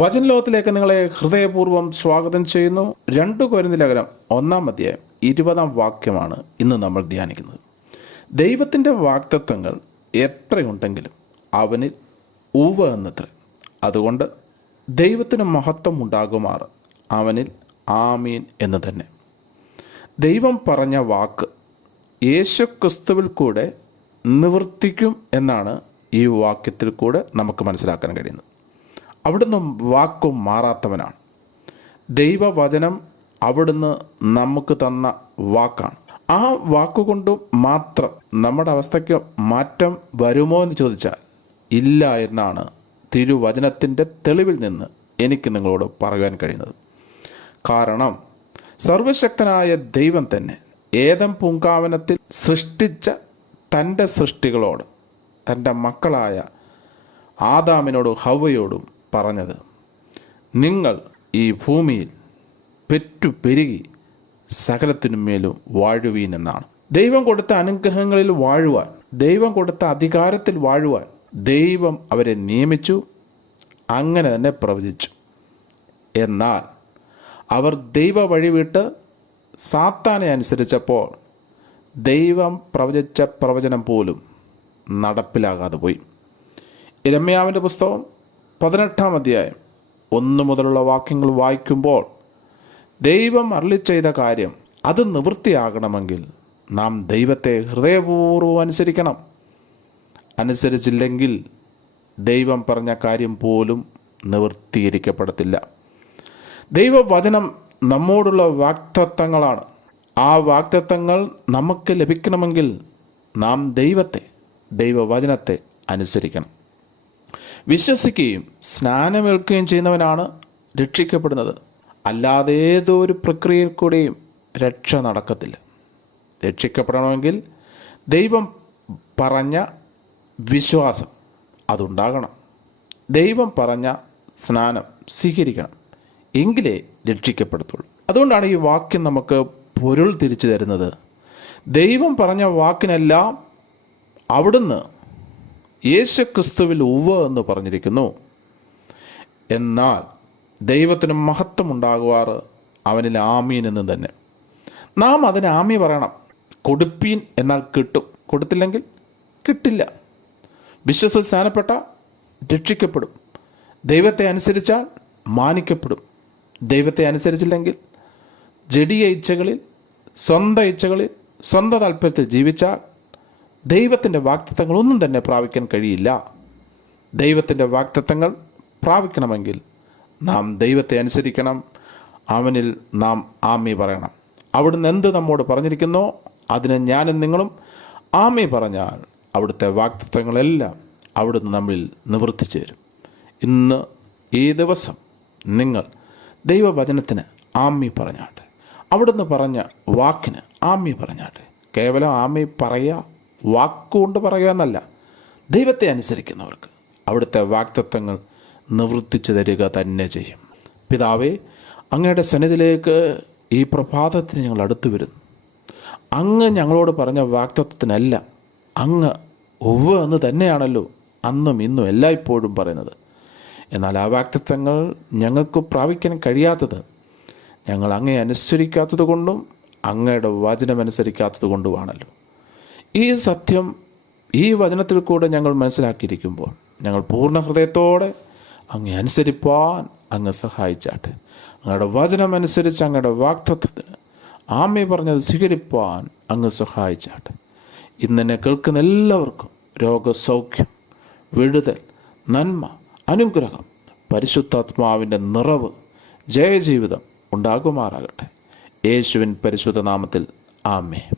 വചനലോകത്തിലേക്ക് നിങ്ങളെ ഹൃദയപൂർവ്വം സ്വാഗതം ചെയ്യുന്നു. 2 കൊരിന്ത്യർ ലേഖനം 1-ാം അധ്യായം 20-ാം വാക്യമാണ് ഇന്ന് നമ്മൾ ധ്യാനിക്കുന്നത്. ദൈവത്തിൻ്റെ വാഗ്ദത്തങ്ങൾ എത്രയുണ്ടെങ്കിലും അവനിൽ ഉവ്വ് എന്നത്രേ. അതുകൊണ്ട് ദൈവത്തിന് മഹത്വം ഉണ്ടാകുമാറ് അവനിൽ ആമീൻ എന്ന് തന്നെ. ദൈവം പറഞ്ഞ വാക്ക് യേശുക്രിസ്തുവിൽ കൂടെ നിവർത്തിക്കും എന്നാണ് ഈ വാക്യത്തിൽ കൂടെ നമുക്ക് മനസ്സിലാക്കാൻ കഴിയുന്നത്. അവിടുന്ന് വാക്കും മാറാത്തവനാണ്. ദൈവവചനം അവിടുന്ന് നമുക്ക് തന്ന വാക്കാണ്. ആ വാക്കുകൊണ്ട് മാത്രം നമ്മുടെ അവസ്ഥയ്ക്ക് മാറ്റം വരുമോ എന്ന് ചോദിച്ചാൽ ഇല്ല എന്നാണ് തിരുവചനത്തിൻ്റെ തെളിവിൽ നിന്ന് എനിക്ക് നിങ്ങളോട് പറയാൻ കഴിയുന്നത്. കാരണം സർവശക്തനായ ദൈവം തന്നെ ഏദൻ പൂങ്കാവനത്തിൽ സൃഷ്ടിച്ച തൻ്റെ സൃഷ്ടികളോട്, തൻ്റെ മക്കളായ ആദാമിനോടും ഹവ്വയോടും പറഞ്ഞത്, നിങ്ങൾ ഈ ഭൂമിയിൽ പെരുകി സകലത്തിനുമേലും വാഴുവീൻ എന്നാണ്. ദൈവം കൊടുത്ത അനുഗ്രഹങ്ങളിൽ വാഴുവാൻ, ദൈവം കൊടുത്ത അധികാരത്തിൽ വാഴുവാൻ ദൈവം അവരെ നിയമിച്ചു. അങ്ങനെ തന്നെ പ്രവചിച്ചു. എന്നാൽ അവർ ദൈവ വഴി വിട്ട് സാത്താനെ അനുസരിച്ചപ്പോൾ ദൈവം പ്രവചിച്ച പ്രവചനം പോലും നടപ്പിലാകാതെ പോയി. യിരെമ്യാവിൻ്റെ പുസ്തകം 18-ാം അധ്യായം 1 മുതലുള്ള വാക്യങ്ങൾ വായിക്കുമ്പോൾ ദൈവം അരുളി ചെയ്ത കാര്യം അത് നിവൃത്തിയാകണമെങ്കിൽ നാം ദൈവത്തെ ഹൃദയപൂർവ്വം അനുസരിക്കണം. അനുസരിച്ചില്ലെങ്കിൽ ദൈവം പറഞ്ഞ കാര്യം പോലും നിവൃത്തീകരിക്കപ്പെടത്തില്ല. ദൈവവചനം നമ്മോടുള്ള വാഗ്ദത്തങ്ങളാണ്. ആ വാഗ്ദത്തങ്ങൾ നമുക്ക് ലഭിക്കണമെങ്കിൽ നാം ദൈവവചനത്തെ അനുസരിക്കണം. വിശ്വസിക്കുകയും സ്നാനമേൽക്കുകയും ചെയ്യുന്നവനാണ് രക്ഷിക്കപ്പെടുന്നത്. അല്ലാതെ ഏതൊരു പ്രക്രിയയിൽ കൂടെയും രക്ഷ നടക്കത്തില്ല. രക്ഷിക്കപ്പെടണമെങ്കിൽ ദൈവം പറഞ്ഞ വിശ്വാസം അതുണ്ടാകണം. ദൈവം പറഞ്ഞ സ്നാനം സ്വീകരിക്കണം. എങ്കിലേ രക്ഷിക്കപ്പെടത്തുള്ളൂ. അതുകൊണ്ടാണ് ഈ വാക്യം നമുക്ക് പൊരുൾ തിരിച്ചു തരുന്നത്. ദൈവം പറഞ്ഞ വാക്കിനെല്ലാം അവിടുന്ന് യേശുക്രിസ്തുവിൽ ഉവ്വ് എന്ന് പറഞ്ഞിരിക്കുന്നു. എന്നാൽ ദൈവത്തിന് മഹത്വം ഉണ്ടാകുവാറ് അവനിൽ ആമീൻ എന്ന് തന്നെ. നാം അതിന് ആമീൻ പറയണം. കൊടുപ്പീൻ എന്നാൽ കിട്ടും, കൊടുത്തില്ലെങ്കിൽ കിട്ടില്ല. വിശ്വസിൽ സ്നാനപ്പെട്ട രക്ഷിക്കപ്പെടും. ദൈവത്തെ അനുസരിച്ചാൽ മാനിക്കപ്പെടും. ദൈവത്തെ അനുസരിച്ചില്ലെങ്കിൽ ജഡീയ ഇച്ഛകളിൽ, സ്വന്തം ഇച്ഛകളിൽ, സ്വന്തം താല്പര്യത്തിൽ ജീവിച്ചാൽ ദൈവത്തിൻ്റെ വാഗ്ദത്തങ്ങൾ ഒന്നും തന്നെ പ്രാപിക്കാൻ കഴിയില്ല. ദൈവത്തിൻ്റെ വാഗ്ദത്തങ്ങൾ പ്രാപിക്കണമെങ്കിൽ നാം ദൈവത്തെ അനുസരിക്കണം. അവനിൽ നാം ആമീ പറയണം. അവിടുന്ന് എന്ത് നമ്മോട് പറഞ്ഞിരിക്കുന്നോ അതിന് ഞാനും നിങ്ങളും ആമീ പറഞ്ഞാൽ അവിടുത്തെ വാഗ്ദത്തങ്ങളെല്ലാം അവിടുന്ന് നമ്മിൽ നിവർത്തിച്ചു തരും. ഇന്ന് ഈ ദിവസം നിങ്ങൾ ദൈവവചനത്തിന് ആമീ പറഞ്ഞാട്ടെ. അവിടുന്ന് പറഞ്ഞ വാക്കിന് ആമീ പറഞ്ഞാട്ടെ. കേവലം ആമീ പറയുക, വാക്കുകൊണ്ട് പറയുക എന്നല്ല. ദൈവത്തെ അനുസരിക്കുന്നവർക്ക് അവിടുത്തെ വാഗ്ദത്തങ്ങൾ നിവർത്തിച്ചു തരിക തന്നെ ചെയ്യും. പിതാവേ, അങ്ങയുടെ സന്നിധിയിലേക്ക് ഈ പ്രഭാതത്തിൽ ഞങ്ങൾ അടുത്തു വരുന്നു. അങ്ങ് ഞങ്ങളോട് പറഞ്ഞ വാഗ്ദത്തത്തിനല്ല അങ്ങ് ഉവ്വ് എന്ന് തന്നെയാണല്ലോ അന്നും ഇന്നും എല്ലായ്പ്പോഴും പറയുന്നത്. എന്നാൽ ആ വാഗ്ദത്തങ്ങൾ ഞങ്ങൾക്ക് പ്രാപിക്കാൻ കഴിയാത്തത് ഞങ്ങൾ അങ്ങയെ അനുസരിക്കാത്തത് കൊണ്ടും അങ്ങയുടെ വചനമനുസരിക്കാത്തത് കൊണ്ടുമാണല്ലോ. ഈ സത്യം ഈ വചനത്തിൽ കൂടെ ഞങ്ങൾ മനസ്സിലാക്കിയിരിക്കുമ്പോൾ ഞങ്ങൾ പൂർണ്ണ ഹൃദയത്തോടെ അങ്ങേ അനുസരിപ്പാൻ അങ്ങ് സഹായിച്ചാട്ടെ. അങ്ങയുടെ വചനമനുസരിച്ച് അങ്ങയുടെ വാഗ്ദത്തത്തിന് ആമീ പറഞ്ഞത് സ്വീകരിപ്പാൻ അങ്ങ് സഹായിച്ചാട്ടെ. ഇന്നെന്നെ കേൾക്കുന്ന എല്ലാവർക്കും രോഗസൗഖ്യം, വിടുതൽ, നന്മ, അനുഗ്രഹം, പരിശുദ്ധാത്മാവിൻ്റെ നിറവ്, ജയജീവിതം ഉണ്ടാകുമാറാകട്ടെ. യേശുവിൻ പരിശുദ്ധ നാമത്തിൽ ആമേൻ.